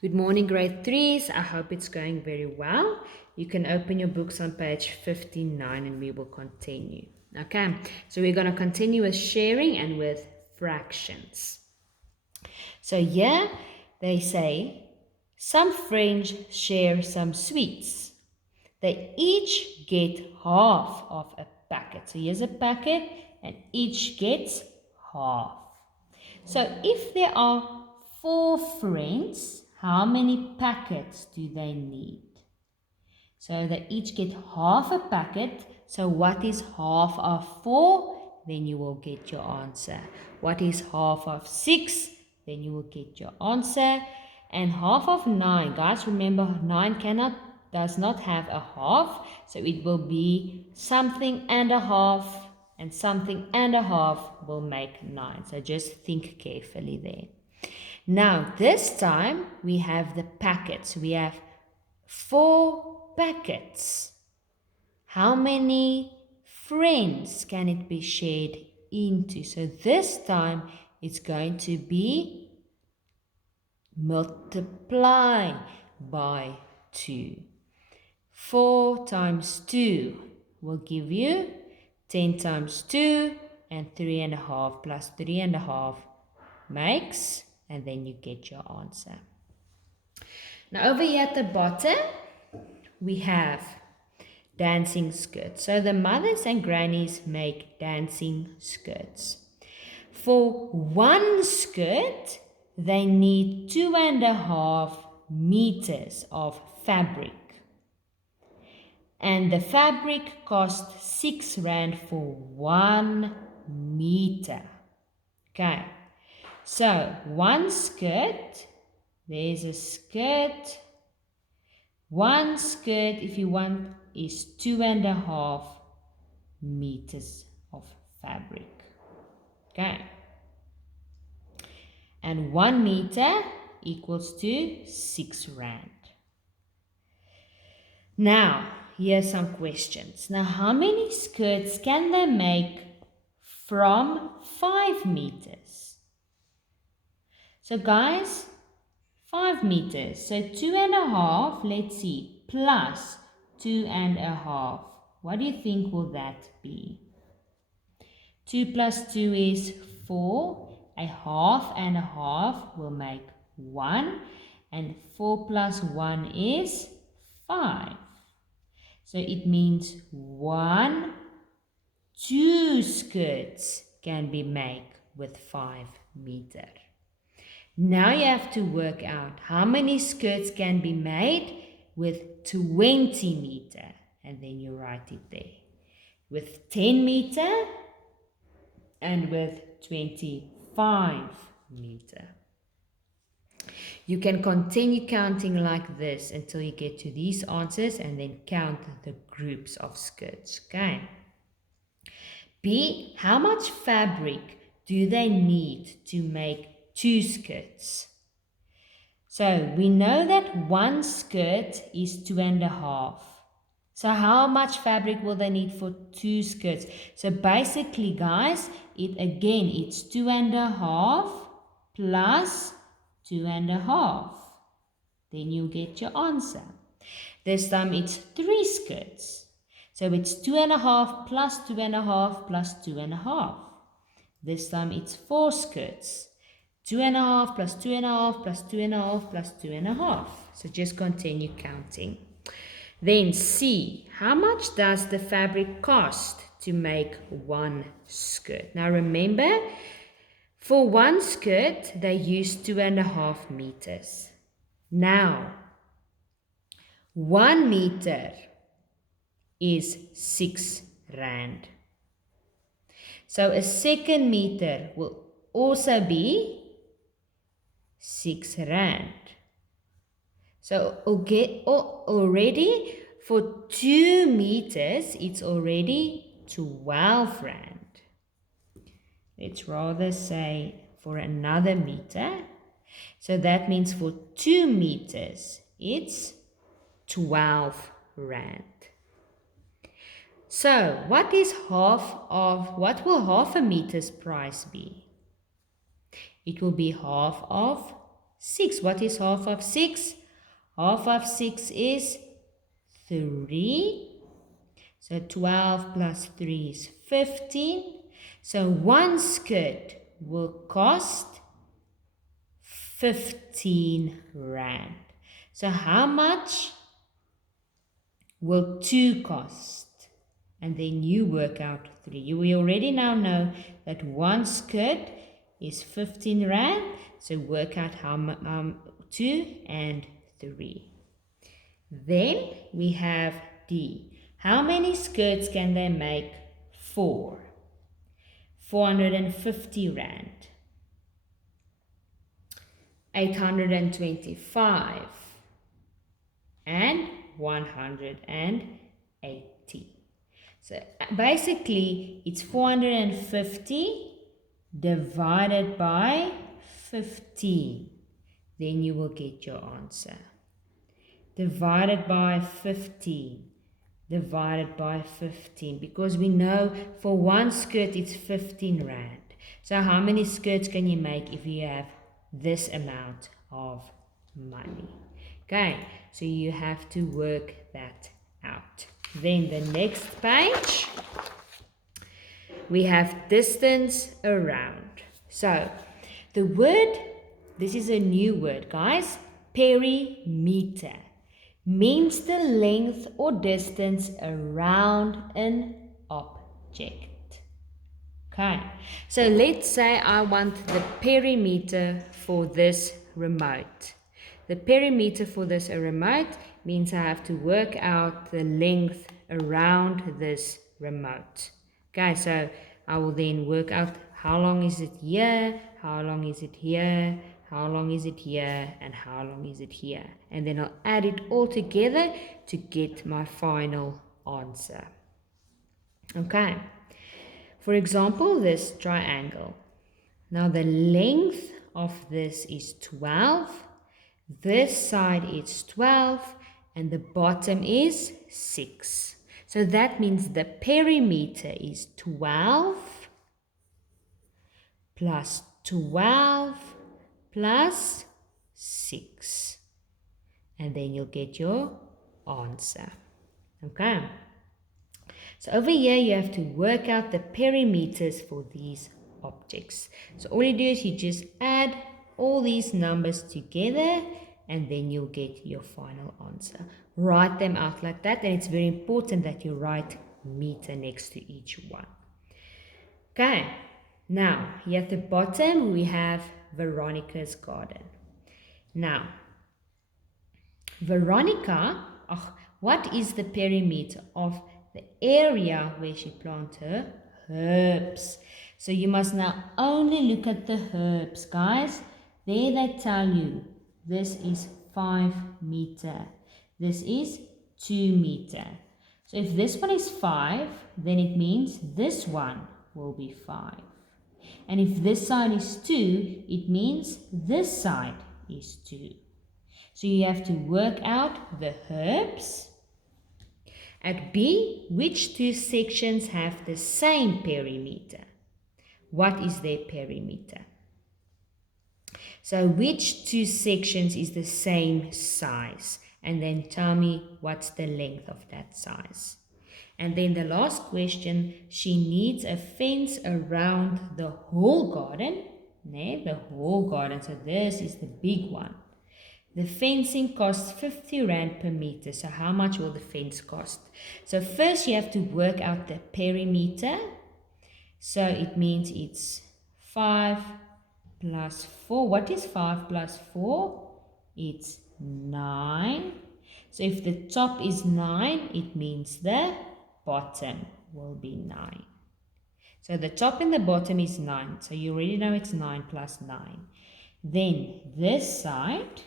Good morning, grade 3s. I hope it's going very well. You can open your books on page 59 and we will continue. Okay, so we're going to continue with sharing and with fractions. So here they say, some friends share some sweets. They each get half of a packet. So here's a packet and each gets half. So if there are 4 friends, how many packets do they need? So they each get half a packet. So what is half of 4? Then you will get your answer. What is half of 6? Then you will get your answer. And half of 9. Guys, remember 9 does not have a half. So it will be something and a half. And something and a half will make 9. So just think carefully there. Now, this time we have the packets. We have 4 packets. How many friends can it be shared into? So this time it's going to be multiply by 2. 4 times 2 will give you 10 times 2 and 3.5 plus 3.5 makes, and then you get your answer. Now over here at the bottom, we have dancing skirts. So the mothers and grannies make dancing skirts. For one skirt, they need 2.5 meters of fabric. And the fabric costs 6 rand for 1 meter. Okay, so one skirt, there's a skirt. One skirt, if you want, is 2.5 meters of fabric. Okay. And 1 meter equals to 6 rand. Now, here's some questions. Now, how many skirts can they make from 5 meters? So, guys, 5 meters. So 2.5, let's see, plus 2.5. What do you think will that be? 2 plus 2 is 4. A half and a half will make 1. And 4 plus 1 is 5. So it means 2 skirts can be made with 5 meters. Now you have to work out how many skirts can be made with 20 meter. And then you write it there. With 10 meter and with 25 meter. You can continue counting like this until you get to these answers and then count the groups of skirts. Okay. B, how much fabric do they need to make 2 skirts? So we know that 1 skirt is 2.5. So how much fabric will they need for 2 skirts? So basically, guys, it's 2.5 plus 2.5. Then you get your answer. This time it's 3 skirts. So it's 2.5 plus 2.5 plus 2.5. This time it's 4 skirts. 2.5 plus 2.5 plus 2.5 plus 2.5. So just continue counting. Then C, how much does the fabric cost to make 1 skirt? Now remember, for 1 skirt, they use 2.5 meters. Now, 1 meter is 6 rand. So a second meter will also be 6 rand. So already for 2 meters, it's already 12 rand. Let's rather say for another meter. So that means for 2 meters, it's 12 rand. So what will half a meter's price be? It will be half of 6. What is half of 6? Half of 6 is 3. So 12 plus 3 is 15. So one skirt will cost 15 rand. So how much will 2 cost? And then you work out 3. We already now know that one skirt is 15 rand. So work out how 2 and 3. Then we have D. How many skirts can they make? 4. 450 rand. 825 and 180. So basically it's 450 divided by 15. Then you will get your answer. Divided by 15. Divided by 15. Because we know for one skirt it's 15 rand. So how many skirts can you make if you have this amount of money? Okay, so you have to work that out. Then the next page, we have distance around. So the word, this is a new word, guys, perimeter, means the length or distance around an object. Okay, so let's say I want the perimeter for this remote. The perimeter for this remote means I have to work out the length around this remote. Okay, so I will then work out how long is it here, how long is it here, how long is it here, and how long is it here. And then I'll add it all together to get my final answer. Okay. For example, this triangle. Now the length of this is 12. This side is 12 and the bottom is 6. So that means the perimeter is 12 plus 12 plus 6. And then you'll get your answer. Okay. So over here you have to work out the perimeters for these objects. So all you do is you just add all these numbers together and then you'll get your final answer. Write them out like that, and it's very important that you write meter next to each one. Okay, now here at the bottom we have Veronica's garden. Now, Veronica, what is the perimeter of the area where she planted her herbs? So you must now only look at the herbs, guys. There they tell you this is 5 meter. This is 2 meter. So if this one is 5, then it means this one will be 5. And if this side is 2, it means this side is 2. So you have to work out the herbs. At B, which 2 sections have the same perimeter? What is their perimeter? So which 2 sections is the same size? And then tell me what's the length of that size. And then the last question, she needs a fence around the whole garden. The whole garden. So this is the big one. The fencing costs 50 rand per meter. So how much will the fence cost? So first you have to work out the perimeter. So it means it's 5 plus 4. What is 5 plus 4? It's 9. So if the top is 9, it means the bottom will be 9. So the top and the bottom is 9. So you already know it's 9 plus 9. Then this side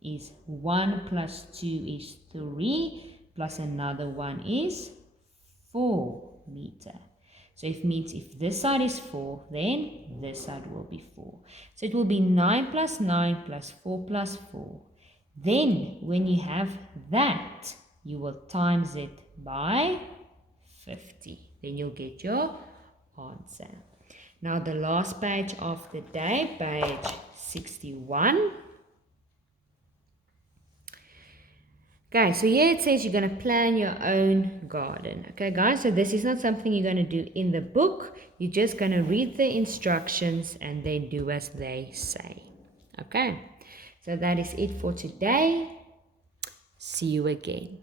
is 1 plus 2 is 3, plus another one is 4 meter. So it means if this side is 4, then this side will be 4. So it will be 9 plus 9 plus 4 plus 4. Then when you have that, you will times it by 50. Then you'll get your answer. Now the last page of the day, page 61. Okay, so here it says you're going to plan your own garden. Okay, guys, so this is not something you're going to do in the book. You're just going to read the instructions and then do as they say. Okay, so that is it for today. See you again.